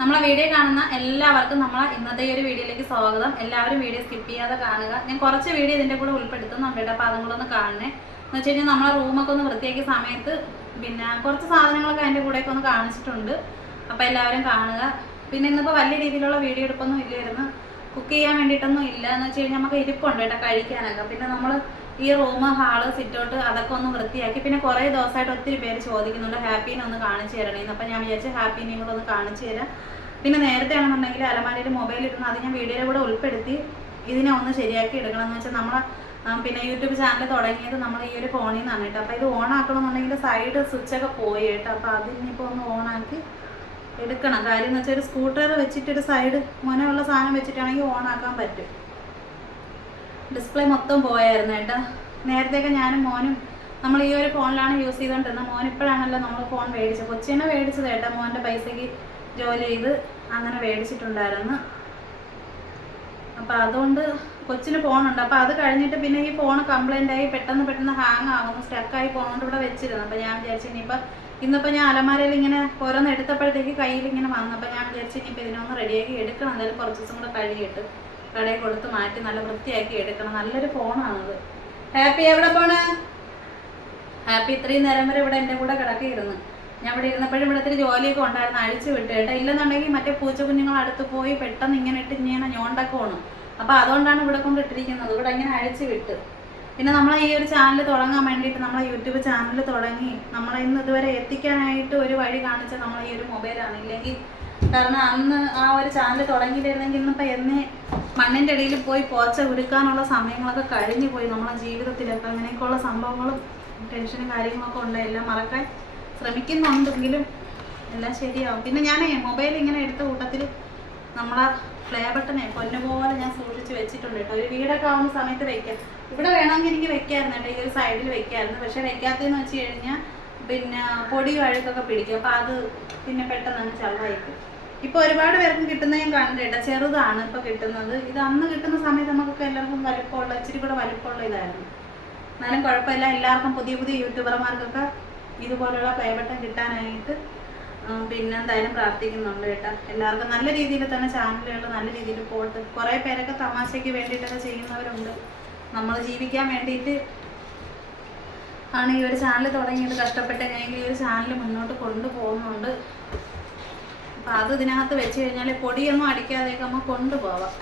നമ്മളെ വീഡിയോ കാണുന്ന എല്ലാവർക്കും നമ്മളെ ഇന്നത്തെ ഒരു വീഡിയോയിലേക്ക് സ്വാഗതം. എല്ലാവരും വീഡിയോ സ്കിപ്പ് ചെയ്യാതെ കാണുക. ഞാൻ കുറച്ച് വീഡിയോ ഇതിന്റെ കൂടെ ഉൾപ്പെടുത്തുന്നുണ്ട് നമ്മുടെ അപ്പോൾ ഒന്ന് കാണണേ. എന്ന് വെച്ച് കഴിഞ്ഞാൽ നമ്മളെ റൂമൊക്കെ ഒന്ന് വൃത്തിയാക്കിയ സമയത്ത് പിന്നെ കുറച്ച് സാധനങ്ങളൊക്കെ അതിന്റെ കൂടെയൊക്കെ ഒന്ന് കാണിച്ചിട്ടുണ്ട്. അപ്പോൾ എല്ലാവരും കാണുക. പിന്നെ ഇന്നിപ്പോൾ വലിയ രീതിയിലുള്ള വീഡിയോ എടുപ്പൊന്നും ഇല്ലായിരുന്നു. കുക്ക് ചെയ്യാൻ വേണ്ടിയിട്ടൊന്നും ഇല്ല. എന്ന് വെച്ച് കഴിഞ്ഞാൽ നമുക്ക് ഇരിപ്പുണ്ട് കേട്ടോ കഴിക്കാനൊക്കെ. പിന്നെ നമ്മൾ ഈ റൂം ഹാൾ സിറ്റൗട്ട് അതൊക്കെ ഒന്ന് വൃത്തിയാക്കി. പിന്നെ കുറേ ദിവസമായിട്ട് ഒത്തിരി പേര് ചോദിക്കുന്നുണ്ട് ഹാപ്പീനെ ഒന്ന് കാണിച്ചു തരണേന്ന് അപ്പം ഞാൻ വിചാരിച്ചു ഹാപ്പീനെയും കൂടെ ഒന്ന് കാണിച്ചു തരാം. പിന്നെ നേരത്തെ ആണെന്നുണ്ടെങ്കിൽ അലമാരിയിൽ മൊബൈൽ ഇടുന്ന അത് ഞാൻ വീഡിയോയിൽ കൂടെ ഉൾപ്പെടുത്തി ഇതിനെ ഒന്ന് ശരിയാക്കി എടുക്കണം എന്ന് വെച്ചാൽ നമ്മളെ പിന്നെ യൂട്യൂബ് ചാനൽ തുടങ്ങിയത് നമ്മൾ ഈ ഒരു ഫോണിൽ നിന്നാണ് കേട്ടോ. അപ്പോൾ ഇത് ഓൺ ആക്കണമെന്നുണ്ടെങ്കിൽ സൈഡ് സ്വിച്ചൊക്കെ പോയി കേട്ടോ. അപ്പോൾ അത് ഇനിയിപ്പോൾ ഒന്ന് ഓണാക്കി എടുക്കണം. കാര്യം എന്ന് വെച്ചാൽ ഒരു സ്കൂട്ടർ വെച്ചിട്ട് ഒരു സൈഡ് മുനയുള്ള സാധനം വെച്ചിട്ടാണെങ്കിൽ ഓൺ ആക്കാൻ പറ്റും. ഡിസ്പ്ലേ മൊത്തം പോയായിരുന്നു കേട്ടോ നേരത്തെയൊക്കെ ഞാനും മോനും നമ്മൾ ഈ ഒരു ഫോണിലാണ് യൂസ് ചെയ്തുകൊണ്ടിരുന്നത് മോൻ ഇപ്പോഴാണല്ലോ നമ്മൾ ഫോൺ മേടിച്ചത്. കൊച്ചിനെ മേടിച്ചത് കേട്ടോ മോന്റെ പൈസയ്ക്ക് ജോലി ചെയ്ത് അങ്ങനെ മേടിച്ചിട്ടുണ്ടായിരുന്നു. അപ്പോൾ അതുകൊണ്ട് കൊച്ചിന് ഫോണുണ്ട് അപ്പോൾ അത് കഴിഞ്ഞിട്ട് പിന്നെ ഈ ഫോൺ കംപ്ലൈന്റ് ആയി പെട്ടെന്ന് പെട്ടെന്ന് ഹാങ് ആകുന്നു സ്റ്റക്കായി പോകുന്നതുകൊണ്ട് ഇവിടെ വെച്ചിരുന്നു. അപ്പോൾ ഞാൻ വിചാരിച്ചു ഇനിയിപ്പോൾ ഇന്നിപ്പോൾ ഞാൻ അലമാരയിൽ ഇങ്ങനെ ഓരോന്ന് എടുത്തപ്പോഴത്തേക്ക് കയ്യിൽ ഇങ്ങനെ വന്നു. അപ്പോൾ ഞാൻ വിചാരിച്ചു ഇനിയിപ്പോൾ ഇതിനൊന്ന് റെഡിയാക്കി എടുക്കണം. എന്തായാലും കുറച്ച് ദിവസം കൂടെ കഴുകിയിട്ട് കടയിൽ കൊടുത്ത് മാറ്റി നല്ല വൃത്തിയാക്കി എടുക്കണം. നല്ലൊരു ഫോണാണത്. ഹാപ്പി എവിടെ പോണ്? ഹാപ്പി ഇത്രയും നേരം വരെ ഇവിടെ എന്റെ കൂടെ കിടക്കിയിരുന്നു. ഞാൻ ഇവിടെ ഇരുന്നപ്പോഴും ഇവിടെ ഒത്തിരി ജോലിയൊക്കെ ഉണ്ടായിരുന്നു. അഴിച്ചു വിട്ടു കേട്ടോ. ഇല്ലെന്നുണ്ടെങ്കിൽ മറ്റേ പൂച്ച കുഞ്ഞുങ്ങൾ അടുത്ത് പോയി പെട്ടെന്ന് ഇങ്ങനെ ഇട്ട് ഇങ്ങനെ ഞോണ്ടൊക്കെ ഓണം. അപ്പോൾ അതുകൊണ്ടാണ് ഇവിടെ കൊണ്ടിട്ടിരിക്കുന്നത്. ഇവിടെ ഇങ്ങനെ അഴിച്ചു വിട്ട്. പിന്നെ നമ്മൾ ഈ ഒരു ചാനൽ തുടങ്ങാൻ വേണ്ടിയിട്ട് നമ്മളെ യൂട്യൂബ് ചാനൽ തുടങ്ങി നമ്മളെ ഇന്ന് ഇതുവരെ എത്തിക്കാനായിട്ട് ഒരു വഴി കാണിച്ച നമ്മളെ ഈ ഒരു മൊബൈലാണ് ഇല്ലെങ്കിൽ കാരണം അന്ന് ആ ഒരു ചാനൽ തുടങ്ങിയിട്ടായിരുന്നെങ്കിൽ ഇന്നിപ്പോൾ എന്നേ മണ്ണിന്റെ ഇടയിൽ പോയി പോച്ച ഉരുക്കാനുള്ള സമയങ്ങളൊക്കെ കഴിഞ്ഞു പോയി. നമ്മളെ ജീവിതത്തിലൊക്കെ അങ്ങനെയൊക്കെയുള്ള സംഭവങ്ങളും ടെൻഷനും കാര്യങ്ങളൊക്കെ ഉണ്ട് എല്ലാം മറക്കാൻ ശ്രമിക്കുന്നുണ്ടെങ്കിലും എല്ലാം ശരിയാവും. പിന്നെ ഞാൻ മൊബൈൽ ഇങ്ങനെ എടുത്ത കൂട്ടത്തിൽ നമ്മളെ പ്ലേ ബട്ടനെ പൊന്നുപോലെ ഞാൻ സൂക്ഷിച്ച് വെച്ചിട്ടുണ്ട് കേട്ടോ. ഒരു വീടൊക്കെ ആവുന്ന സമയത്ത് വെക്കാം. ഇവിടെ വേണമെങ്കിൽ എനിക്ക് വെക്കാമായിരുന്നു കേട്ടോ. ഈ ഒരു സൈഡിൽ വെക്കാമായിരുന്നു. പക്ഷെ വെക്കാത്തതെന്ന് വെച്ച് കഴിഞ്ഞാൽ പിന്നെ പൊടി വഴുക്കൊക്കെ പിടിക്കും. അപ്പോൾ അത് പിന്നെ പെട്ടെന്ന് അങ്ങ് ചള്ളായിക്കും ഇപ്പോൾ ഒരുപാട് പേർക്കും കിട്ടുന്നത് കണ്ടു ചെറുതാണ് ഇപ്പോൾ കിട്ടുന്നത്. ഇത് അന്ന് കിട്ടുന്ന സമയത്ത് നമുക്കൊക്കെ എല്ലാവർക്കും വലുപ്പമുള്ള ഇച്ചിരി കൂടെ വലുപ്പമുള്ള ഇതായിരുന്നു. എന്നാലും കുഴപ്പമില്ല. എല്ലാവർക്കും പുതിയ പുതിയ യൂട്യൂബർമാർക്കൊക്കെ ഇതുപോലുള്ള പേവട്ടം കിട്ടാനായിട്ട് പിന്നെ എന്തായാലും പ്രാർത്ഥിക്കുന്നുണ്ട് കേട്ടോ. എല്ലാവർക്കും നല്ല രീതിയിൽ തന്നെ ചാനലുകൾ നല്ല രീതിയിൽ പോട്ട് കുറേ പേരൊക്കെ തമാശയ്ക്ക് വേണ്ടിയിട്ടൊക്കെ ചെയ്യുന്നവരുണ്ട്. നമ്മൾ ജീവിക്കാൻ വേണ്ടിയിട്ട് ആണ് ഈ ഒരു ചാനൽ തുടങ്ങിയത്. കഷ്ടപ്പെട്ട് ഞാൻ ഈ ഒരു ചാനൽ മുന്നോട്ട് കൊണ്ടുപോകുന്നുണ്ട്. അപ്പം അത് ഇതിനകത്ത് വെച്ച് കഴിഞ്ഞാൽ പൊടിയൊന്നും അടിക്കാതെയൊക്കെ നമുക്ക് കൊണ്ടുപോവാം.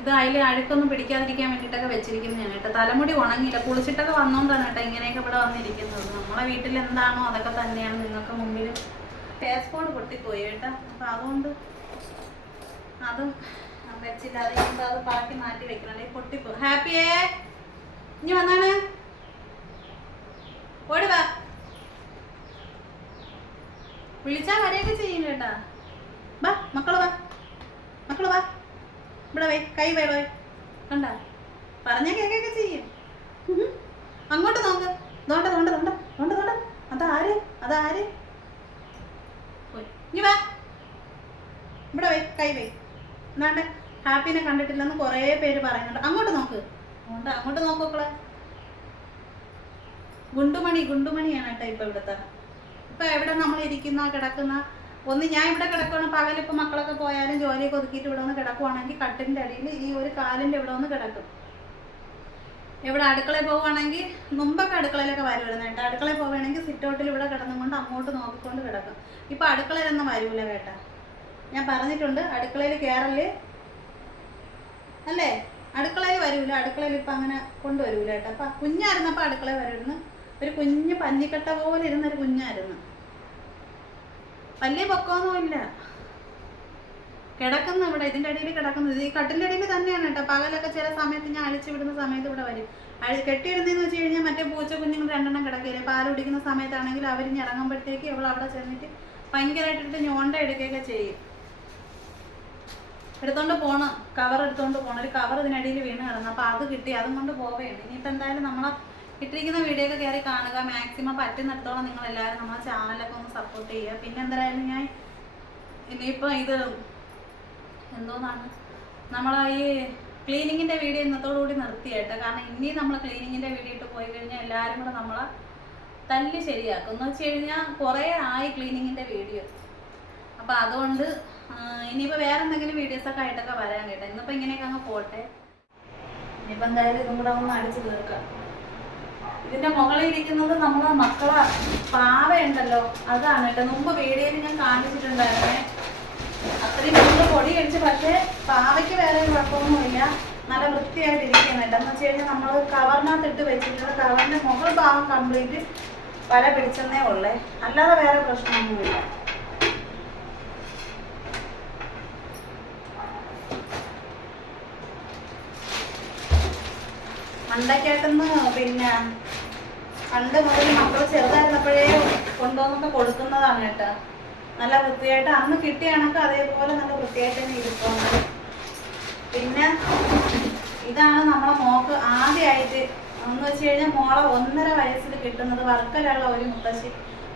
ഇത് അതിൽ അഴുക്കൊന്നും പിടിക്കാതിരിക്കാൻ വേണ്ടിയിട്ടൊക്കെ വെച്ചിരിക്കുന്നതാണ് കേട്ടോ. തലമുടി ഉണങ്ങിയില്ല. കുളിച്ചിട്ടൊക്കെ വന്നോണ്ടാണ് കേട്ടോ ഇങ്ങനെയൊക്കെ ഇവിടെ വന്നിരിക്കുന്നത്. നമ്മളെ വീട്ടിൽ എന്താണോ അതൊക്കെ തന്നെയാണ് നിങ്ങൾക്ക് മുമ്പിൽ ഫേസ് കോഡ് പൊട്ടിപ്പോയി കേട്ടോ. അപ്പം അതുകൊണ്ട് അതും വെച്ചില്ല. അത് അത് പാക്കി മാറ്റി വെക്കണം. അല്ലെങ്കിൽ പൊട്ടിപ്പോ ഹാപ്പിയേ? ഇനി വന്നാണ് ഓടി വാ വിളിച്ചാ വരെയൊക്കെ ചെയ്യും കേട്ടാ വാ മക്കൾ വാ. മക്കൾ വാ. ഇവിടെ വേ കൈ വേ വേ. കണ്ട? പറഞ്ഞ കേക്കൊക്കെ ചെയ്യും. അങ്ങോട്ട് നോക്ക്. തോണ്ട തോണ്ട തോണ്ട തോണ്ട തോണ്ട അതാര്? അതാര്. ഇനി വാ. ഇവിടെ വേ കൈ വേ. എന്നാണ്ട് ഹാപ്പിനെ കണ്ടിട്ടില്ലെന്ന് കുറേ പേര് പറയുന്നുണ്ട്. അങ്ങോട്ട് നോക്ക്. അങ്ങോട്ട് നോക്കോക്കളെ ഗുണ്ടുമണി ഗുണ്ടുമണിയാണ് കേട്ടോ ഇപ്പൊ ഇവിടുത്തെ. ഇപ്പൊ എവിടെ നമ്മൾ ഇരിക്കുന്ന കിടക്കുന്ന? ഒന്ന് ഞാൻ ഇവിടെ കിടക്കുകയാണ് പകലിപ്പോൾ മക്കളൊക്കെ പോയാലും ജോലിയൊക്കെ ഒതുക്കിയിട്ട് ഇവിടെ ഒന്ന് കിടക്കുവാണെങ്കിൽ കട്ടിന്റെ അടിയിൽ ഈ ഒരു കാലിന്റെ ഇവിടെ ഒന്ന് കിടക്കും. ഇവിടെ അടുക്കളയിൽ പോവുകയാണെങ്കിൽ മുമ്പൊക്കെ അടുക്കളയിലൊക്കെ വരുമായിരുന്നു കേട്ടോ. അടുക്കളയിൽ പോവുകയാണെങ്കിൽ സിറ്റൗട്ടിൽ ഇവിടെ കിടന്നുകൊണ്ട് അങ്ങോട്ട് നോക്കിക്കൊണ്ട് കിടക്കും. ഇപ്പൊ അടുക്കളയിലൊന്നും വരൂല കേട്ടാ. ഞാൻ പറഞ്ഞിട്ടുണ്ട് അടുക്കളയിൽ കയറൽ അല്ലേ? അടുക്കളയിൽ വരൂല അടുക്കളയിൽ ഇപ്പം അങ്ങനെ കൊണ്ടുവരൂല കേട്ടോ. അപ്പം കുഞ്ഞായിരുന്നപ്പോൾ അടുക്കളയിൽ വരുമായിരുന്നു ഒരു കുഞ്ഞ് പഞ്ഞിക്കട്ട പോലെ ഇരുന്നൊരു കുഞ്ഞായിരുന്നു. വലിയ പൊക്കമൊന്നുമില്ല കിടക്കുന്ന ഇവിടെ ഇതിന്റെ അടിയിൽ കിടക്കുന്നത് ഈ കട്ടിന്റെ അടിയിൽ തന്നെയാണ് കേട്ടോ. പകലൊക്കെ ചില സമയത്ത് ഞാൻ അഴിച്ചു വിടുന്ന സമയത്ത് ഇവിടെ വരും. അഴി കെട്ടിയിടുന്നതെന്ന് വെച്ച് കഴിഞ്ഞാൽ മറ്റേ പൂച്ച കുഞ്ഞുങ്ങൾ രണ്ടെണ്ണം കിടക്കില്ലേ? പാൽ കുടിക്കുന്ന സമയത്താണെങ്കിൽ അവരിഞ്ഞ് ഇറങ്ങുമ്പോഴത്തേക്ക് ഇവൾ അവിടെ ചെന്നിട്ട് ഭയങ്കരമായിട്ടിട്ട് ഞോണ്ട എടുക്കുകയൊക്കെ ചെയ്യും. എടുത്തോണ്ട് പോണം. കവർ എടുത്തോണ്ട് പോണം. ഒരു കവർ ഇതിനടിയിൽ വീണ് കിടന്നു. അപ്പോൾ അത് കിട്ടി. അതും കൊണ്ട് പോവുകയാണ് ഇനിയിപ്പോൾ എന്തായാലും നമ്മളെ ഇട്ടിരിക്കുന്ന വീഡിയോ ഒക്കെ കയറി കാണുക. മാക്സിമം പറ്റുന്നിടത്തോളം നിങ്ങൾ എല്ലാവരും നമ്മളെ ചാനലൊക്കെ ഒന്ന് സപ്പോർട്ട് ചെയ്യുക. പിന്നെ എന്തായാലും ഞാൻ ഇനിയിപ്പോൾ ഇത് എന്തോന്നാണ്? നമ്മൾ ഈ ക്ലീനിങ്ങിന്റെ വീഡിയോ ഇന്നത്തോടുകൂടി നിർത്തി കേട്ടോ. കാരണം ഇനി നമ്മൾ ക്ലീനിങ്ങിന്റെ വീഡിയോ ഇട്ട് പോയി കഴിഞ്ഞാൽ എല്ലാവരും കൂടെ നമ്മളെ തല്ലി ശരിയാക്കും. എന്ന് വെച്ച് കഴിഞ്ഞാൽ കുറേ ആയി ക്ലീനിങ്ങിന്റെ വീഡിയോ അപ്പോൾ അതുകൊണ്ട് ഇനിയിപ്പോൾ ഇനിയിപ്പോ വേറെ എന്തെങ്കിലും വീഡിയോസൊക്കെ ആയിട്ടൊക്കെ വരാൻ കേട്ടോ. ഇന്നിപ്പോൾ ഇങ്ങനെയൊക്കെ അങ്ങ് പോട്ടെ. ഇനിയിപ്പോൾ എന്തായാലും ഇതും കൂടെ ഒന്ന് അടിച്ചു തീർക്കാം. ഇതിന്റെ മുകളിൽ ഇരിക്കുന്നത് നമ്മളെ മക്കളെ പാവയുണ്ടല്ലോ. അതാണ് കേട്ടോ. മുമ്പ് വീഡിയോയിൽ ഞാൻ കാണിച്ചിട്ടുണ്ടായിരുന്നേ. അത്രയും മുമ്പ് പൊടി കഴിച്ച് പക്ഷേ പാവയ്ക്ക് വേറെ കുഴപ്പമൊന്നുമില്ല. നല്ല വൃത്തിയായിട്ട് ഇരിക്കണം കേട്ടോ. എന്ന് വെച്ച് കഴിഞ്ഞാൽ നമ്മൾ കവറിനകത്ത് ഇട്ട് വെച്ചിട്ടുണ്ട് കവറിന്റെ മുകൾ ഭാഗം കംപ്ലീറ്റ് വര പിടിച്ചെന്നേ ഉള്ളേ. അല്ലാതെ വേറെ പ്രശ്നമൊന്നുമില്ല. മണ്ടയ്ക്കായിട്ടെന്ന് പിന്നെ പണ്ട് മുതൽ മക്കൾ ചെറുതായിരുന്നപ്പോഴേ കൊണ്ടുവന്നൊക്കെ കൊടുക്കുന്നതാണ് കേട്ടോ. നല്ല വൃത്തിയായിട്ട് അന്ന് കിട്ടിയാണെങ്കിൽ അതേപോലെ നല്ല വൃത്തിയായിട്ട് തന്നെ ഇരിക്കുന്നത് പിന്നെ ഇതാണ് നമ്മളെ മോക്ക് ആദ്യമായിട്ട് എന്ന് വെച്ച് കഴിഞ്ഞാൽ മോളെ ഒന്നര വയസ്സിൽ കിട്ടുന്നത് വർക്കലുള്ള ഒരു മുത്തശ്ശി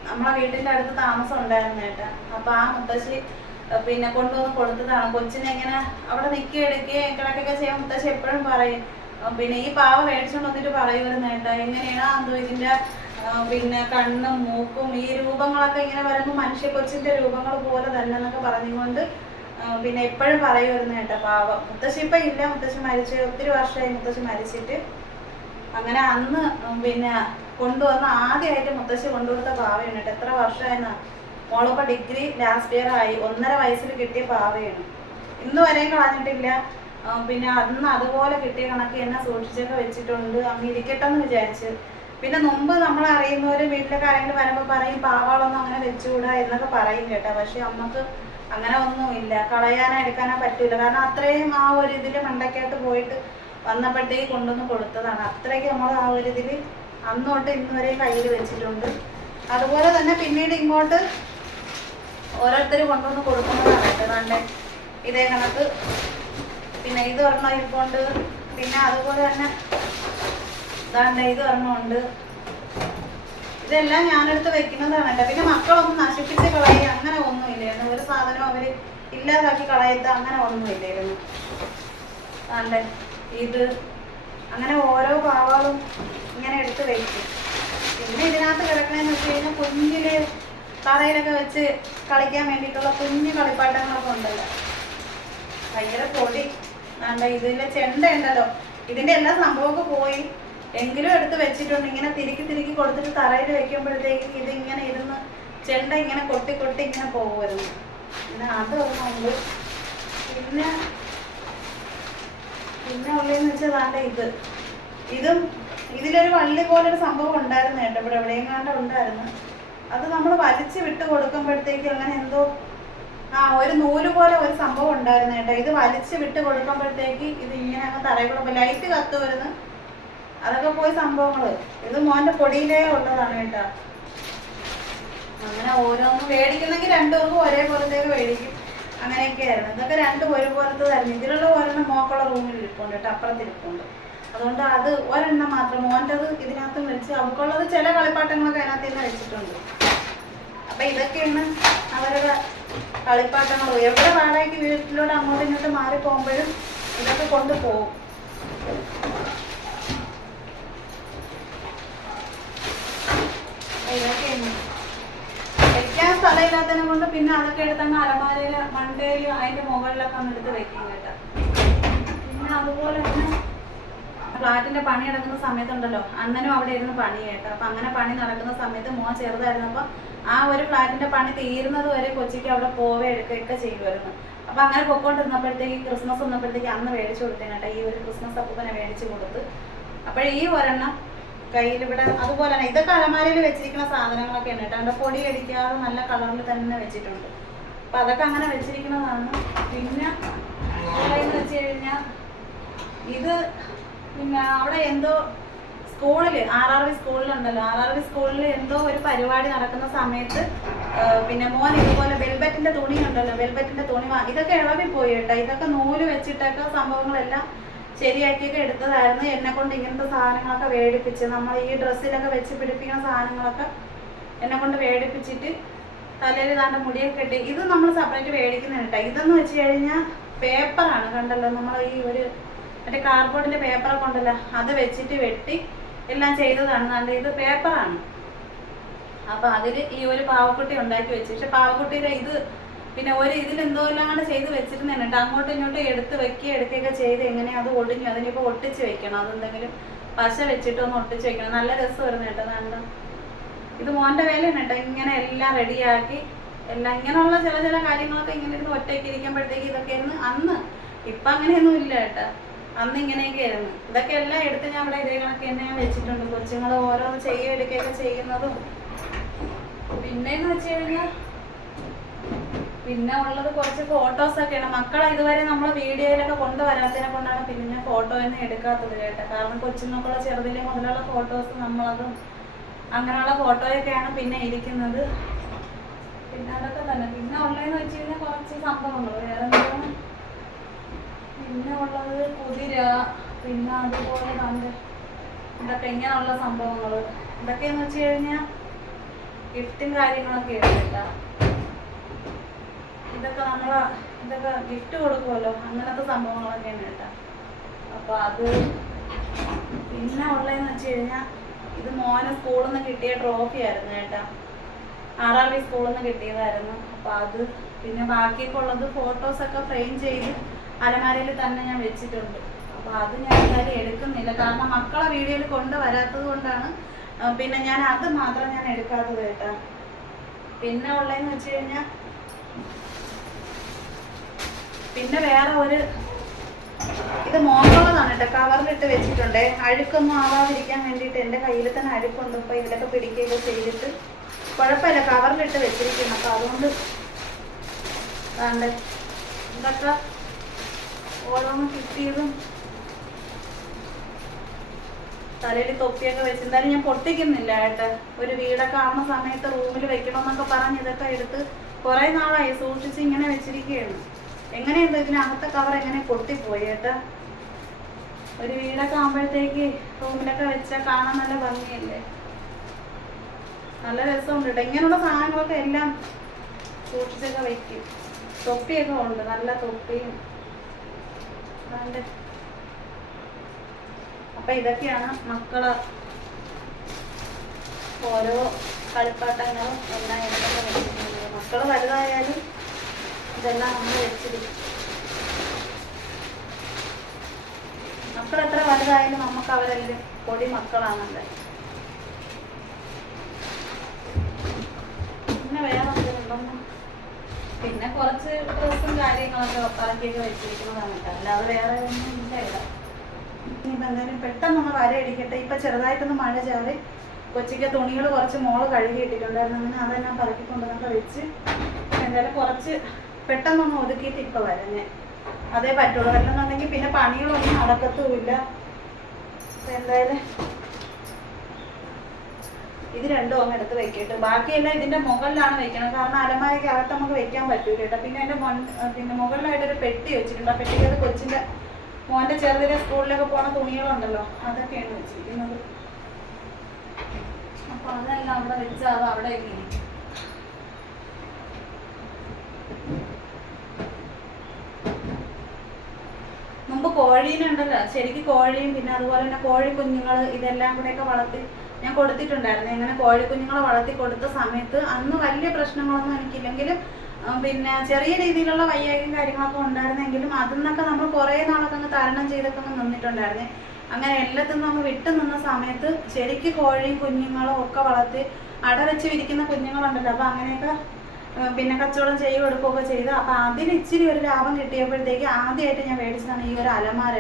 നമ്മളെ വീട്ടിന്റെ അടുത്ത് താമസം ഉണ്ടായിരുന്നു കേട്ടോ. അപ്പൊ ആ മുത്തശ്ശി പിന്നെ കൊണ്ടുവന്ന് കൊടുത്തതാണ്. കൊച്ചിനെ ഇങ്ങനെ അവിടെ നിൽക്കുക എടുക്കുകയും കിടക്കുകയൊക്കെ ചെയ്യാൻ മുത്തശ്ശി എപ്പോഴും പറയും. പിന്നെ ഈ പാവ മേടിച്ചോണ്ട് വന്നിട്ട് പറയുമായിരുന്നു കേട്ടോ എങ്ങനെയാണ് എന്തോ ഇതിന്റെ പിന്നെ കണ്ണും മൂക്കും ഈ രൂപങ്ങളൊക്കെ ഇങ്ങനെ വരുമ്പോൾ മനുഷ്യ കൊച്ചിന്റെ രൂപങ്ങൾ പോലെ തന്നെ എന്നൊക്കെ പറഞ്ഞുകൊണ്ട് പിന്നെ എപ്പോഴും പറയുമായിരുന്നു കേട്ടോ പാവ. മുത്തശ്ശി ഇപ്പൊ ഇല്ല മുത്തശ്ശി മരിച്ച് ഒത്തിരി വർഷമായി മുത്തശ്ശി മരിച്ചിട്ട്. അങ്ങനെ അന്ന് പിന്നെ കൊണ്ടുവന്ന ആദ്യമായിട്ട് മുത്തശ്ശി കൊണ്ടുകൊടുത്ത പാവയാണ് എത്ര വർഷമായെന്നാ? മോളിപ്പോ ഡിഗ്രി ലാസ്റ്റ് ഇയർ ആയി ഒന്നര വയസ്സിൽ കിട്ടിയ പാവയാണ്. ഇന്ന് വരെയും കളഞ്ഞിട്ടില്ല. പിന്നെ അന്ന് അതുപോലെ കിട്ടിയ കണക്ക് എന്നെ സൂക്ഷിച്ചൊക്കെ വെച്ചിട്ടുണ്ട്. അങ്ങ് ഇരിക്കട്ടെ എന്ന് വിചാരിച്ച്. പിന്നെ മുമ്പ് നമ്മൾ അറിയുന്നവര് വീട്ടിലൊക്കെ ആരെങ്കിലും വരുമ്പോൾ പറയും പാവാളൊന്നും അങ്ങനെ വെച്ചുകൂടാ എന്നൊക്കെ പറയും കേട്ടോ. പക്ഷെ അമ്മയ്ക്ക് അങ്ങനെ ഒന്നും ഒന്നുമില്ല കളയാനോ എടുക്കാനോ പറ്റൂല. കാരണം അത്രയും ആ ഒരു ഇതിൽ മണ്ടയ്ക്കകത്ത് പോയിട്ട് വന്നപ്പോഴത്തേക്ക് കൊണ്ടുവന്ന് കൊടുത്തതാണ്. അത്രയ്ക്ക് നമ്മൾ ആ ഒരു ഇതിൽ അന്നോട്ട് ഇന്ന് വരെ കയ്യിൽ വെച്ചിട്ടുണ്ട്. അതുപോലെ തന്നെ പിന്നീട് ഇങ്ങോട്ട് ഓരോരുത്തർ കൊണ്ടുവന്ന് കൊടുക്കുന്നതാണ് കേട്ടോ. ഇതേ കണക്ക്. പിന്നെ ഇത് ഒരെണ്ണം ഇരിപ്പുണ്ട്. പിന്നെ അതുപോലെ തന്നെ ഇതാണ്ട് ഇത് ഒരെണ്ണമുണ്ട് ഇതെല്ലാം ഞാനെടുത്ത് വെക്കുന്നതാണ് കേട്ടോ. പിന്നെ മക്കളൊന്നും നശിപ്പിച്ച് കളയുക അങ്ങനെ ഒന്നുമില്ലായിരുന്നു. ഒരു സാധനം അവർ ഇല്ലാതാക്കി കളയത്ത അങ്ങനെ ഒന്നുമില്ലായിരുന്നു. അതെ ഇത് അങ്ങനെ ഓരോ പാവകളും ഇങ്ങനെ എടുത്ത് വെക്കും. പിന്നെ ഇതിനകത്ത് കിടക്കണേന്ന് വെച്ച് കഴിഞ്ഞാൽ കുഞ്ഞിൽ തറയിലൊക്കെ വെച്ച് കളിക്കാൻ വേണ്ടിയിട്ടുള്ള കുഞ്ഞു കളിപ്പാട്ടങ്ങളൊക്കെ ഉണ്ടല്ലോ. ഭയങ്കര പൊടി. നല്ല ഇതിലെ ചെണ്ട ഉണ്ടല്ലോ. ഇതിന്റെ എല്ലാ സംഭവമൊക്കെ പോയി. എങ്കിലും എടുത്ത് വെച്ചിട്ടുണ്ട്. ഇങ്ങനെ തിരുക്കി തിരുക്കി കൊടുത്തിട്ട് തറയിൽ വെക്കുമ്പോഴത്തേക്ക് ഇത് ഇങ്ങനെ ഇരുന്ന് ചെണ്ട ഇങ്ങനെ കൊട്ടി കൊട്ടി ഇങ്ങനെ പോകുമായിരുന്നു പിന്നെ അത് ഒന്നുണ്ട് പിന്നെ പിന്നെ ഉള്ളതെന്ന് വെച്ചാൽ താണ്ട ഇത്. ഇതും ഇതിലൊരു വള്ളി പോലൊരു സംഭവം ഉണ്ടായിരുന്നു കേട്ടോ. ഇവിടെ എവിടെയും കണ്ട ഉണ്ടായിരുന്നു. അത് നമ്മൾ വലിച്ചു വിട്ട് കൊടുക്കുമ്പോഴത്തേക്ക് അങ്ങനെ എന്തോ ആ ഒരു നൂൽ പോലെ ഒരു സംഭവം ഉണ്ടായിരുന്നു കേട്ടോ. ഇത് വലിച്ച് വിട്ട് കൊടുക്കുമ്പോഴത്തേക്ക് ഇത് ഇങ്ങനെ അങ്ങ് തറയിൽ കൂടെ ലൈറ്റ് കത്തു വരുന്നു അതൊക്കെ പോയി സംഭവങ്ങൾ. ഇത് മോന്റെ പൊടിയിലേ ഉള്ളതാണ് കേട്ടോ. അങ്ങനെ ഓരോന്നും മേടിക്കുന്നെങ്കിൽ രണ്ടുപേർക്കും ഒരേപോലത്തേക്ക് മേടിക്കും. അങ്ങനെയൊക്കെ ആയിരുന്നു. ഇതൊക്കെ രണ്ടും ഒരുപോലത്തതായിരുന്നു ഇതിലുള്ള ഒരെണ്ണം മോക്കുള്ള റൂമിൽ ഇരിപ്പുണ്ട് കേട്ടോ. അപ്പുറത്ത് ഇരിപ്പുണ്ട്. അതുകൊണ്ട് അത് ഒരെണ്ണം മാത്രം. മോന്റെത് ഇതിനകത്ത് വെച്ച് അവൾക്കുള്ളത് ചില കളിപ്പാട്ടങ്ങളൊക്കെ അതിനകത്ത് തന്നെ വെച്ചിട്ടുണ്ട്. അപ്പൊ ഇതൊക്കെയാണ് അവരുടെ കളിപ്പാട്ടങ്ങൾ എവിടെ വാടകയ്ക്ക് വീട്ടിലൂടെ അങ്ങോട്ടും ഇങ്ങോട്ടും മാറി പോകുമ്പോഴും ഇതൊക്കെ കൊണ്ടുപോകും വെക്കാൻ സ്ഥലമില്ലാത്തതിനെ കൊണ്ട് പിന്നെ അതൊക്കെ എടുത്തങ്ങ് അലമാരയിൽ മണ്ടേലും അതിന്റെ മുകളിലൊക്കെ ഒന്ന് എടുത്ത് വെക്കും കേട്ടോ. പിന്നെ അതുപോലെ തന്നെ ഫ്ലാറ്റിന്റെ പണി നടക്കുന്ന സമയത്തുണ്ടല്ലോ അന്നനും അവിടെ ഇരുന്ന് പണി കേട്ടോ. അപ്പൊ അങ്ങനെ പണി നടക്കുന്ന സമയത്ത് മോൻ ചെറുതായിരുന്നപ്പോ ആ ഒരു ഫ്ലാറ്റിന്റെ പണി തീരുന്നത് വരെ കൊച്ചിക്ക് അവിടെ പോവേ എടുക്കുകയൊക്കെ ചെയ്യുമായിരുന്നു. അപ്പൊ അങ്ങനെ പൊക്കോണ്ടിരുന്നപ്പോഴത്തേക്ക് ക്രിസ്മസ് വന്നപ്പോഴത്തേക്ക് അന്ന് മേടിച്ചു കൊടുത്തേ കേട്ടോ ഈ ഒരു ക്രിസ്മസ് അപ്പൂപ്പനെ മേടിച്ചു കൊടുത്ത്. അപ്പോൾ ഈ ഒരെണ്ണം കയ്യിൽ ഇവിടെ അതുപോലെ തന്നെ ഇതൊക്കെ അലമാരയിൽ വെച്ചിരിക്കുന്ന സാധനങ്ങളൊക്കെ ഉണ്ട് കേട്ടോ. അവിടെ പൊടി അടിക്കാതെ നല്ല കളറിൽ തന്നെ വെച്ചിട്ടുണ്ട്. അപ്പൊ അതൊക്കെ അങ്ങനെ വെച്ചിരിക്കുന്നതാണ്. പിന്നെ വെച്ച് കഴിഞ്ഞാൽ ഇത് പിന്നെ അവിടെ എന്തോ സ്കൂളിൽ ആർ ആർ വി സ്കൂളിലുണ്ടല്ലോ. ആർ ആർ വി സ്കൂളിൽ എന്തോ ഒരു പരിപാടി നടക്കുന്ന സമയത്ത് പിന്നെ മോൻ ഇതുപോലെ വെൽബറ്റിന്റെ തുണി ഉണ്ടല്ലോ വെൽബറ്റിന്റെ തുണി ഇതൊക്കെ ഇളവി പോയി കേട്ടോ. ഇതൊക്കെ നൂൽ വെച്ചിട്ടൊക്കെ സംഭവങ്ങളെല്ലാം ശരിയാക്കിയൊക്കെ എടുത്തതായിരുന്നു. എന്നെ കൊണ്ട് ഇങ്ങനത്തെ സാധനങ്ങളൊക്കെ വേടിപ്പിച്ച് നമ്മൾ ഈ ഡ്രസ്സിലൊക്കെ വെച്ച് പിടിപ്പിക്കുന്ന സാധനങ്ങളൊക്കെ എന്നെ കൊണ്ട് വേടിപ്പിച്ചിട്ട് തലയിൽ താണ്ട മുടിയൊക്കെ കെട്ടി ഇത് നമ്മൾ സെപ്പറേറ്റ് മേടിക്കുന്നുണ്ട് ഇതെന്ന് വെച്ച് കഴിഞ്ഞാൽ പേപ്പറാണ് കണ്ടല്ലോ നമ്മൾ ഈ ഒരു മറ്റേ കാർഡ്ബോർഡിന്റെ പേപ്പറൊക്കെ ഉണ്ടല്ലോ അത് വെച്ചിട്ട് വെട്ടി എല്ലാം ചെയ്തതാണ്. നല്ല ഇത് പേപ്പറാണ് അപ്പൊ അതിൽ ഈ ഒരു പാവക്കുട്ടി ഉണ്ടാക്കി വെച്ചു. പക്ഷെ പാവക്കുട്ടിയുടെ ഇത് പിന്നെ ഒരു ഇതിൽ എന്തോലാണ്ട് ചെയ്ത് വെച്ചിരുന്നേനെ കേട്ടോ അങ്ങോട്ടും ഇങ്ങോട്ടും എടുത്ത് വെക്കുക എടുക്കുകയൊക്കെ ചെയ്ത് എങ്ങനെ അത് ഒടിഞ്ഞു അതിനിപ്പോ ഒട്ടിച്ച് വെക്കണം. അതെന്തെങ്കിലും പശ വെച്ചിട്ട് ഒന്ന് ഒട്ടിച്ച് വെക്കണം. നല്ല രസമായിരുന്നു കേട്ടോ നല്ല ഇത് മോന്റെ വേലയാണ് കേട്ടോ. ഇങ്ങനെ എല്ലാം റെഡിയാക്കി എല്ലാം ഇങ്ങനെയുള്ള ചില ചില കാര്യങ്ങളൊക്കെ ഇങ്ങനെ ഇരുന്ന് ഒറ്റയ്ക്ക് ഇരിക്കുമ്പോഴത്തേക്ക് ഇതൊക്കെ ആയിരുന്നു അന്ന് ഇപ്പൊ അങ്ങനെയൊന്നും ഇല്ല കേട്ടോ. അന്ന് ഇങ്ങനെയൊക്കെ ആയിരുന്നു ഇതൊക്കെ എല്ലാം എടുത്ത് ഞാൻ ഇവിടെ ഇതേ കണക്ക് തന്നെ ഞാൻ വെച്ചിട്ടുണ്ട്. കൊച്ചുങ്ങൾ ഓരോന്ന് ചെയ്യുക എടുക്കുകയൊക്കെ ചെയ്യുന്നതും. പിന്നെന്ന് വെച്ച് കഴിഞ്ഞാൽ പിന്നെ ഉള്ളത് കുറച്ച് ഫോട്ടോസ് ഒക്കെയാണ്. മക്കളെ ഇതുവരെ നമ്മൾ വീഡിയോയിലൊക്കെ കൊണ്ടുവരാത്തതിനെ കൊണ്ടാണ് പിന്നെ ഞാൻ ഫോട്ടോ ഒന്നും എടുക്കാത്തത് കേട്ടോ. കാരണം കൊച്ചുമക്കളെ ചെറുതിലെ മുതലുള്ള ഫോട്ടോസ് നമ്മളതും അങ്ങനെയുള്ള ഫോട്ടോയൊക്കെയാണ് പിന്നെ ഇരിക്കുന്നത്. പിന്നെ അതൊക്കെ തന്നെ. പിന്നെ ഉള്ളതെന്ന് വെച്ച് കഴിഞ്ഞാൽ കുറച്ച് സംഭവങ്ങൾ വേറെ എന്താണ് പിന്നെ ഉള്ളത് കുതിര പിന്നെ അതുപോലെ തന്നെ ഇതൊക്കെ ഇങ്ങനെയുള്ള സംഭവങ്ങൾ ഇതൊക്കെയെന്ന് വെച്ച് കഴിഞ്ഞാൽ ഗിഫ്റ്റും കാര്യങ്ങളൊക്കെ എടുത്തില്ല ഇതൊക്കെ നമ്മൾ ഇതൊക്കെ ഗിഫ്റ്റ് കൊടുക്കുമല്ലോ അങ്ങനത്തെ സംഭവങ്ങളൊക്കെയാണ് കേട്ടോ. അപ്പോൾ അത് പിന്നെ ഉള്ളതെന്ന് വെച്ച് കഴിഞ്ഞാൽ ഇത് മോനെ സ്കൂളിൽ നിന്ന് കിട്ടിയ ട്രോഫി ആയിരുന്നു കേട്ടോ. ആറാം ക്ലാസ് സ്കൂളിൽ നിന്ന് കിട്ടിയതായിരുന്നു. അപ്പോൾ അത് പിന്നെ ബാക്കിയൊക്കെ ഉള്ളത് ഫോട്ടോസൊക്കെ ഫ്രെയിം ചെയ്ത് അലമാരയിൽ തന്നെ ഞാൻ വെച്ചിട്ടുണ്ട്. അപ്പോൾ അത് ഞാൻ എന്തായാലും എടുക്കുന്നില്ല. കാരണം മക്കളെ വീഡിയോയിൽ കൊണ്ടുവരാത്തത് കൊണ്ടാണ്. പിന്നെ ഞാൻ അത് മാത്രം ഞാൻ എടുക്കാത്തത് കേട്ടോ. പിന്നെ ഉള്ളതെന്ന് വെച്ച് കഴിഞ്ഞാൽ പിന്നെ വേറെ ഒരു ഇത് മോഹമുള്ളതാണ് കേട്ടോ. കവറിലിട്ട് വെച്ചിട്ടുണ്ട്. അഴുക്കൊന്നും ആവാതിരിക്കാൻ വേണ്ടിയിട്ട് എന്റെ കയ്യിൽ തന്നെ അഴുക്കുണ്ട്. ഇപ്പോൾ ഇതിലൊക്കെ പിടിക്കുകയൊക്കെ ചെയ്തിട്ട് കുഴപ്പമില്ല. കവറിലിട്ട് വെച്ചിരിക്കുന്നു. അപ്പോൾ അതുകൊണ്ട് ഇതൊക്കെ ഓരോന്ന് കിട്ടിയതും തലയിൽ തൊപ്പിയൊക്കെ വെച്ച്. എന്തായാലും ഞാൻ പൊട്ടിക്കുന്നില്ല ഏട്ടാ. ഒരു വീടൊക്കെ ആവുന്ന സമയത്ത് റൂമിൽ വെക്കണമെന്നൊക്കെ പറഞ്ഞ് ഇതൊക്കെ എടുത്ത് കുറേ നാളായി സൂക്ഷിച്ച് ഇങ്ങനെ വെച്ചിരിക്കുകയാണ്. എങ്ങനെയുണ്ട് ഇതിനകത്തെ കവർ എങ്ങനെ പൊട്ടിപ്പോയി ഏട്ടാ? ഒരു വീടൊക്കെ ആകുമ്പോഴത്തേക്ക് റൂമിലൊക്കെ വെച്ചാൽ കാണാൻ നല്ല ഭംഗിയല്ലേ? നല്ല രസമുണ്ട് കേട്ടോ ഇങ്ങനെയുള്ള സാധനങ്ങളൊക്കെ എല്ലാം സൂക്ഷിച്ചൊക്കെ വെക്കും. തൊപ്പിയൊക്കെ ഉണ്ട്. നല്ല തൊപ്പിയും അപ്പൊ ഇതൊക്കെയാണ് മക്കളെ ഓരോ കളിപ്പാട്ടങ്ങളും എല്ലാം എടുത്തൊക്കെ വെച്ചിട്ടുണ്ട് മക്കൾ വലുതായാലും ഇതെല്ലാം നമ്മൾ വെച്ചിരിക്കും. മക്കൾ എത്ര വലുതായാലും നമുക്ക് അവരെല്ലാം പൊടി മക്കളാണല്ലേ. പിന്നെ വേറെ എന്തെങ്കിലും പിന്നെ കുറച്ച് ഡ്രസ്സും കാര്യങ്ങളൊക്കെ ഒപ്പാക്കിയൊക്കെ വെച്ചിരിക്കുന്നതാണ് അല്ലാതെ വേറെ ഒന്നും ഇല്ല ഇവിടെ. ഇനിയിപ്പോൾ എന്തായാലും പെട്ടെന്നൊന്ന് വര അടിക്കട്ടെ ഇപ്പം ചെറുതായിട്ടൊന്ന് മഴ ചാറി കൊച്ചിക്ക് തുണികൾ കുറച്ച് മോൾ കഴുകി ഇട്ടിട്ടുണ്ടായിരുന്നു. അങ്ങനെ അതെല്ലാം പറക്കി കൊണ്ടുവന്നൊക്കെ വെച്ച് എന്തായാലും കുറച്ച് പെട്ടെന്നൊന്ന് ഒതുക്കിയിട്ട് ഇപ്പൊ വരാം ഞാൻ. അതേ പറ്റുള്ളൂ. വരണമെന്നുണ്ടെങ്കിൽ പിന്നെ പണികളൊന്നും നടക്കത്തുമില്ല. എന്തായാലും ഇത് രണ്ടും അങ്ങ് എടുത്ത് വെക്കട്ടെ. ബാക്കിയെല്ലാം ഇതിന്റെ മുകളിലാണ് വെക്കണം. കാരണം അലമാരയ്ക്ക് അകത്ത് നമുക്ക് വെക്കാൻ പറ്റൂല കേട്ടോ. പിന്നെ അതിന്റെ പിന്നെ മുകളിലായിട്ട് ഒരു പെട്ടി വെച്ചിട്ടുണ്ട്. ആ പെട്ടിക്കകത്ത് കൊച്ചിന്റെ മോന്റെ ചെറുതിലെ സ്കൂളിലൊക്കെ പോണ തുണികളുണ്ടല്ലോ അതൊക്കെയാണ് വെച്ചിരിക്കുന്നത്. അപ്പൊ അതെല്ലാം അവിടെ വെച്ച് അത് അവിടെ ഇരിക്കും. മുമ്പ് കോഴീനുണ്ടല്ലോ ശരിക്കും കോഴിയും പിന്നെ അതുപോലെ തന്നെ കോഴി കുഞ്ഞുങ്ങൾ ഇതെല്ലാം കൂടെയൊക്കെ വളർത്തി ഞാൻ കൊടുത്തിട്ടുണ്ടായിരുന്നു. ഇങ്ങനെ കോഴിക്കുഞ്ഞുങ്ങളെ വളർത്തി കൊടുത്ത സമയത്ത് അന്ന് വലിയ പ്രശ്നങ്ങളൊന്നും എനിക്കില്ലെങ്കിലും പിന്നെ ചെറിയ രീതിയിലുള്ള വയ്യായ്കയും കാര്യങ്ങളൊക്കെ ഉണ്ടായിരുന്നെങ്കിലും അതിൽ നിന്നൊക്കെ നമ്മൾ കുറേ നാളൊക്കെ അങ്ങ് തരണം ചെയ്തൊക്കെ അങ്ങ് നിന്നിട്ടുണ്ടായിരുന്നേ. അങ്ങനെ എല്ലാത്തിനും നമ്മൾ വിട്ടു നിന്ന സമയത്ത് ശരിക്കും കോഴിയും കുഞ്ഞുങ്ങളും ഒക്കെ വളർത്തി അട വെച്ച് വിരിക്കുന്ന കുഞ്ഞുങ്ങളുണ്ടല്ലോ. അപ്പോൾ അങ്ങനെയൊക്കെ പിന്നെ കച്ചവടം ചെയ്യുക എടുക്കുകയൊക്കെ ചെയ്തു. അപ്പോൾ അതിന് ഇച്ചിരി ഒരു ലാഭം കിട്ടിയപ്പോഴത്തേക്ക് ആദ്യമായിട്ട് ഞാൻ മേടിച്ചതാണ് ഈ ഒരു അലമാര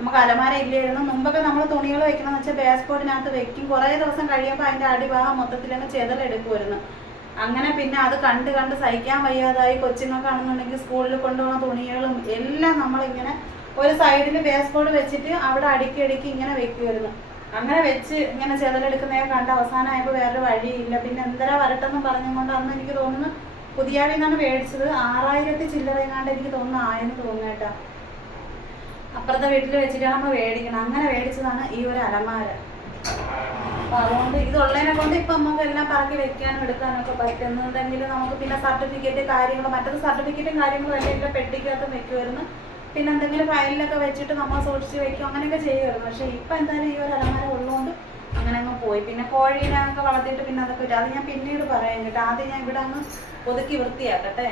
നമുക്ക് അലമാര ഇല്ലായിരുന്നു. മുമ്പൊക്കെ നമ്മൾ തുണികൾ വെക്കണമെന്ന് വെച്ചാൽ ബേസ്ബോർഡിനകത്ത് വെക്കും. കുറേ ദിവസം കഴിയുമ്പോൾ അതിന്റെ അടിഭാഗം മൊത്തത്തിലങ്ങ് ചെതലെടുക്കുമായിരുന്നു അങ്ങനെ പിന്നെ അത് കണ്ട് കണ്ട് സഹിക്കാൻ വയ്യാതായി. കൊച്ചുങ്ങൾക്കാണെന്നുണ്ടെങ്കിൽ സ്കൂളിൽ കൊണ്ടുപോകുന്ന തുണികളും എല്ലാം നമ്മളിങ്ങനെ ഒരു സൈഡിൽ ബേസ്പോർട്ട് വെച്ചിട്ട് അവിടെ അടുക്കി അടുക്കി ഇങ്ങനെ വെക്കുമായിരുന്നു അങ്ങനെ വെച്ച് ഇങ്ങനെ ചെതലെടുക്കുന്നതൊക്കെ കണ്ട് അവസാനമായപ്പോൾ വേറൊരു വഴിയില്ല. പിന്നെ എന്തര വരട്ടെന്നും പറഞ്ഞുകൊണ്ട് അന്ന് എനിക്ക് തോന്നുന്നു പുതിയാവിൽ നിന്നാണ് മേടിച്ചത്. ആറായിരത്തി ചില്ലറ എങ്ങാണ്ട് എനിക്ക് തോന്നുന്നു ആയെന്ന് തോന്നുന്നു കേട്ടോ. അപ്പുറത്തെ വീട്ടിൽ വെച്ചിട്ടാണ് നമ്മൾ മേടിക്കണം അങ്ങനെ മേടിച്ചതാണ് ഈ ഒരു അലമാര. അപ്പൊ അതുകൊണ്ട് ഇതുള്ളതിനെ കൊണ്ട് ഇപ്പൊ നമുക്ക് എല്ലാം പറക്കി വെക്കാനും എടുക്കാനും ഒക്കെ പറ്റുന്നുണ്ടെങ്കിൽ നമുക്ക് പിന്നെ സർട്ടിഫിക്കറ്റ് കാര്യങ്ങൾ മറ്റത് സർട്ടിഫിക്കറ്റും കാര്യങ്ങളും ഇതിന്റെ പെട്ടിക്കകത്ത് വെക്കുമായിരുന്നു പിന്നെ എന്തെങ്കിലും ഫയലിലൊക്കെ വെച്ചിട്ട് നമ്മൾ സൂക്ഷിച്ച് വെക്കും. അങ്ങനെയൊക്കെ ചെയ്യുമായിരുന്നു പക്ഷെ ഇപ്പൊ എന്തായാലും ഈ ഒരു അലമാര ഉള്ളതുകൊണ്ട് അങ്ങനെ അങ്ങ് പോയി. പിന്നെ കോഴീനൊക്കെ വളർത്തിയിട്ട് പിന്നെ അതൊക്കെ അത് ഞാൻ പിന്നീട് പറയാം കേട്ടോ. ആദ്യം ഞാൻ ഇവിടെ അങ്ങ് ഒതുക്കി വൃത്തിയാക്കട്ടെ.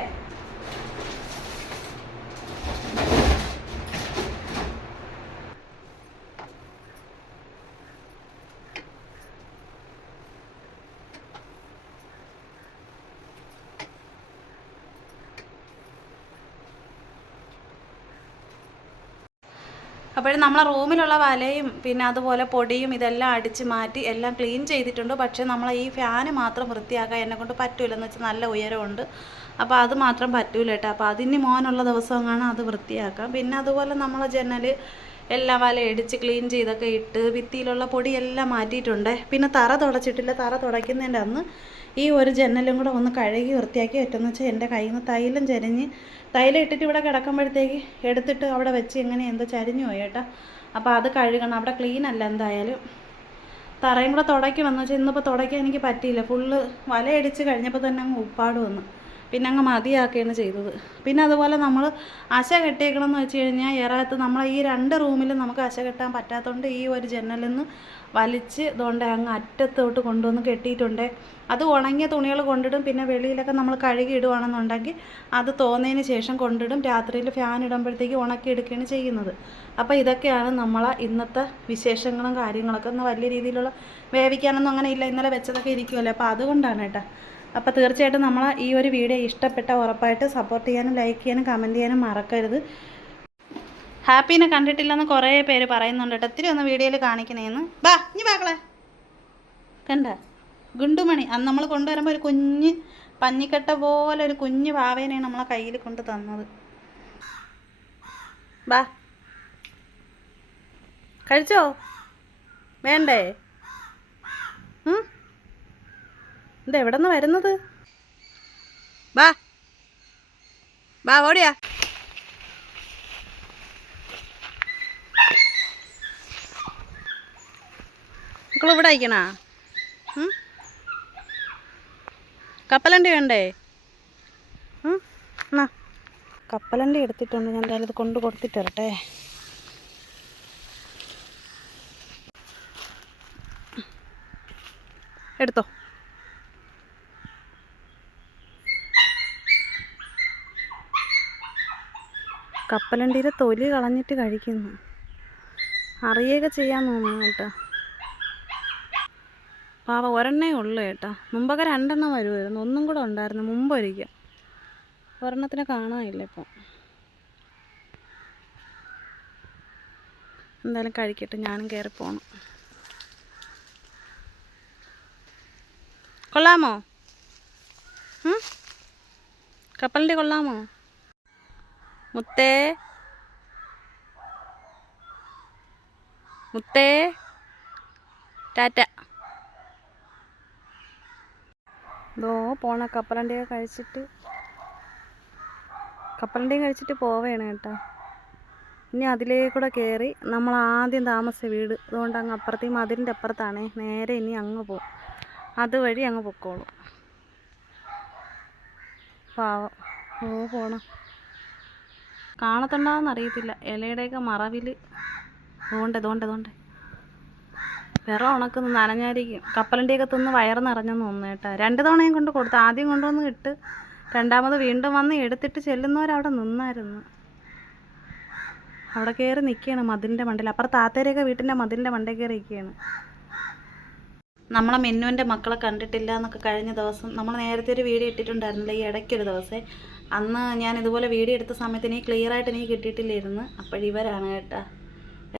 അപ്പോഴും നമ്മളെ റൂമിലുള്ള വലയും പിന്നെ അതുപോലെ പൊടിയും ഇതെല്ലാം അടിച്ച് മാറ്റി എല്ലാം ക്ലീൻ ചെയ്തിട്ടുണ്ട്. പക്ഷേ നമ്മളെ ഈ ഫാന് മാത്രം വൃത്തിയാക്കാൻ എന്നെ കൊണ്ട് പറ്റൂലെന്ന് വെച്ചാൽ നല്ല ഉയരമുണ്ട്. അപ്പോൾ അത് മാത്രം പറ്റൂല കേട്ടോ. അപ്പോൾ അതിന് മോനുള്ള ദിവസമാണ് അത് വൃത്തിയാക്കാം പിന്നെ അതുപോലെ നമ്മളെ ജനൽ എല്ലാം വല ഇടിച്ച് ക്ലീൻ ചെയ്തൊക്കെ ഇട്ട് ഭിത്തിയിലുള്ള പൊടിയെല്ലാം മാറ്റിയിട്ടുണ്ട്. പിന്നെ തറ തുടച്ചിട്ടില്ല. തറ തുടയ്ക്കുന്നതിന്റെ അന്ന് ഈ ഒരു ജനലും കൂടെ ഒന്ന് കഴുകി വൃത്തിയാക്കി പറ്റുമെന്ന് വെച്ചാൽ എന്റെ കയ്യിൽ നിന്ന് തൈലം ചരിഞ്ഞ് തൈലം ഇട്ടിട്ട് ഇവിടെ കിടക്കുമ്പോഴത്തേക്ക് എടുത്തിട്ട് അവിടെ വെച്ച് എങ്ങനെ എന്തോ ചരിഞ്ഞു പോയി കേട്ടോ. അപ്പോൾ അത് കഴുകണം. അവിടെ ക്ലീൻ അല്ല എന്തായാലും. തറയും കൂടെ തുടയ്ക്കണം എന്ന് വെച്ചാൽ ഇന്നിപ്പോൾ തുടയ്ക്കാൻ എനിക്ക് പറ്റിയില്ല. ഫുള്ള് വലയടിച്ച് കഴിഞ്ഞപ്പോൾ തന്നെ അങ്ങ് ഉപ്പാട് വന്നു. പിന്നെ അങ്ങ് മതിയാക്കുകയാണ് ചെയ്തത്. പിന്നെ അതുപോലെ നമ്മൾ അശ കെട്ടിയേക്കണമെന്ന് വെച്ച് കഴിഞ്ഞാൽ ഏറകത്ത് നമ്മൾ ഈ രണ്ട് റൂമിലും നമുക്ക് അശ കെട്ടാൻ പറ്റാത്തതുകൊണ്ട് ഈ ഒരു ജനലിൽ നിന്ന് വലിച്ച് ഇതുകൊണ്ട് അങ്ങ് അറ്റത്തോട്ട് കൊണ്ടുവന്ന് കെട്ടിയിട്ടുണ്ട്. അത് ഉണങ്ങിയ തുണികൾ കൊണ്ടിടും പിന്നെ വെളിയിലൊക്കെ നമ്മൾ കഴുകി ഇടുവാണെന്നുണ്ടെങ്കിൽ അത് തോന്നിയതിന് ശേഷം കൊണ്ടിടും. രാത്രിയിൽ ഫാൻ ഇടുമ്പോഴത്തേക്ക് ഉണക്കി എടുക്കുകയാണ് ചെയ്യുന്നത്. അപ്പോൾ ഇതൊക്കെയാണ് നമ്മളെ ഇന്നത്തെ വിശേഷങ്ങളും കാര്യങ്ങളൊക്കെ. ഒന്ന് വലിയ രീതിയിലുള്ള വേവിക്കാനൊന്നും അങ്ങനെ ഇല്ല. ഇന്നലെ വെച്ചതൊക്കെ ഇരിക്കുമല്ലോ അപ്പോൾ അതുകൊണ്ടാണ് കേട്ടോ. അപ്പോൾ തീർച്ചയായിട്ടും നമ്മൾ ഈ ഒരു വീഡിയോ ഇഷ്ടപ്പെട്ട ഉറപ്പായിട്ട് സപ്പോർട്ട് ചെയ്യാനും ലൈക്ക് ചെയ്യാനും കമന്റ് ചെയ്യാനും മറക്കരുത്. ഹാപ്പിനെ കണ്ടിട്ടില്ലെന്ന് കുറേ പേര് പറയുന്നുണ്ട് കേട്ടോ. ഒത്തിരി ഒന്ന് വീഡിയോയിൽ കാണിക്കണേന്ന്. ബാ ഇനി ബാക്കളെ കണ്ട? ഗുണ്ടുമണി. അന്ന് നമ്മൾ കൊണ്ടുവരുമ്പോൾ ഒരു കുഞ്ഞ് പഞ്ഞിക്കട്ട പോലെ ഒരു കുഞ്ഞ് പാവേനെയാണ് നമ്മളെ കയ്യിൽ കൊണ്ട് തന്നത്. ബാ. കഴിച്ചോ? വേണ്ടേ? ഇത് എവിടെ നിന്ന് വരുന്നത്? ബാ ബാ ഓടിയാ. മക്കൾ ഇവിടെ അയക്കണാ കപ്പലണ്ടി വേണ്ടേ? എന്നാ. കപ്പലണ്ടി എടുത്തിട്ടുണ്ട്. ഞാൻ എന്തായാലും ഇത് കൊണ്ട് കൊടുത്തിട്ട് വരട്ടെ. എടുത്തോ. കപ്പലണ്ടിയുടെ തൊലി കളഞ്ഞിട്ട് കഴിക്കുന്നു. അറിയുകയൊക്കെ ചെയ്യാൻ തോന്നുന്നു കേട്ടോ. പാവ ഒരെണ്ണേ ഉള്ളു കേട്ടോ. മുമ്പൊക്കെ രണ്ടെണ്ണം വരുമായിരുന്നു. ഒന്നും കൂടെ ഉണ്ടായിരുന്നു. മുമ്പ് ഒരിക്കൽ. ഒരെണ്ണത്തിനെ കാണാനില്ല ഇപ്പം. എന്തായാലും കഴിക്കട്ടെ. ഞാനും കയറി പോണം. കൊള്ളാമോ? കപ്പലിന്റെ കൊള്ളാമോ? മുത്തേ. മുത്തേ. ടാറ്റ. ഇതോ പോണ കപ്പലണ്ടിയൊക്കെ കഴിച്ചിട്ട്. കപ്പലണ്ടിയും കഴിച്ചിട്ട് പോവേണ് കേട്ടോ. ഇനി അതിലേക്കൂടെ കയറി നമ്മൾ ആദ്യം താമസിച്ച വീട്. അതുകൊണ്ട് അങ്ങ് അപ്പുറത്തെ മതിലിന്റെ അപ്പുറത്താണ്. നേരെ ഇനി അങ്ങ് പോകും അതുവഴി അങ്ങ് പൊക്കോളും. പാവം. ഓ പോണം. കാണത്തുണ്ടാന്ന് അറിയത്തില്ല. ഇലയുടെയൊക്കെ മറവിൽ തോണ്ട് തോണ്ട് തോണ്ട് വിറ ഉണക്കുന്ന നനഞ്ഞായിരിക്കും. കപ്പലണ്ടിയൊക്കെ തിന്ന് വയറ് നിറഞ്ഞെന്ന് തോന്നുന്നു കേട്ടോ. രണ്ട് തവണയും കൊണ്ട് കൊടുത്തു ആദ്യം കൊണ്ടുവന്ന് ഇട്ട് രണ്ടാമത് വീണ്ടും വന്ന് എടുത്തിട്ട് ചെല്ലുന്നവരവിടെ നിന്നായിരുന്നു. അവിടെ കയറി നിൽക്കുകയാണ് മതിലിന്റെ മണ്ടയിൽ. അപ്പുറം താത്തേരെയൊക്കെ വീട്ടിന്റെ മതിലിന്റെ മണ്ടേ കയറി നിൽക്കുകയാണ് നമ്മളെ മെന്നുവിന്റെ മക്കളെ കണ്ടിട്ടില്ല എന്നൊക്കെ കഴിഞ്ഞ ദിവസം നമ്മൾ നേരത്തെ ഒരു വീഡിയോ ഇട്ടിട്ടുണ്ടായിരുന്നില്ല ഈ ഇടയ്ക്കൊരു ദിവസം. അന്ന് ഞാൻ ഇതുപോലെ വീഡിയോ എടുത്ത സമയത്ത് എനിക്ക് ക്ലിയർ ആയിട്ട് എനിക്ക് കിട്ടിയിട്ടില്ലായിരുന്നു. അപ്പോഴിവരാണ് കേട്ടോ.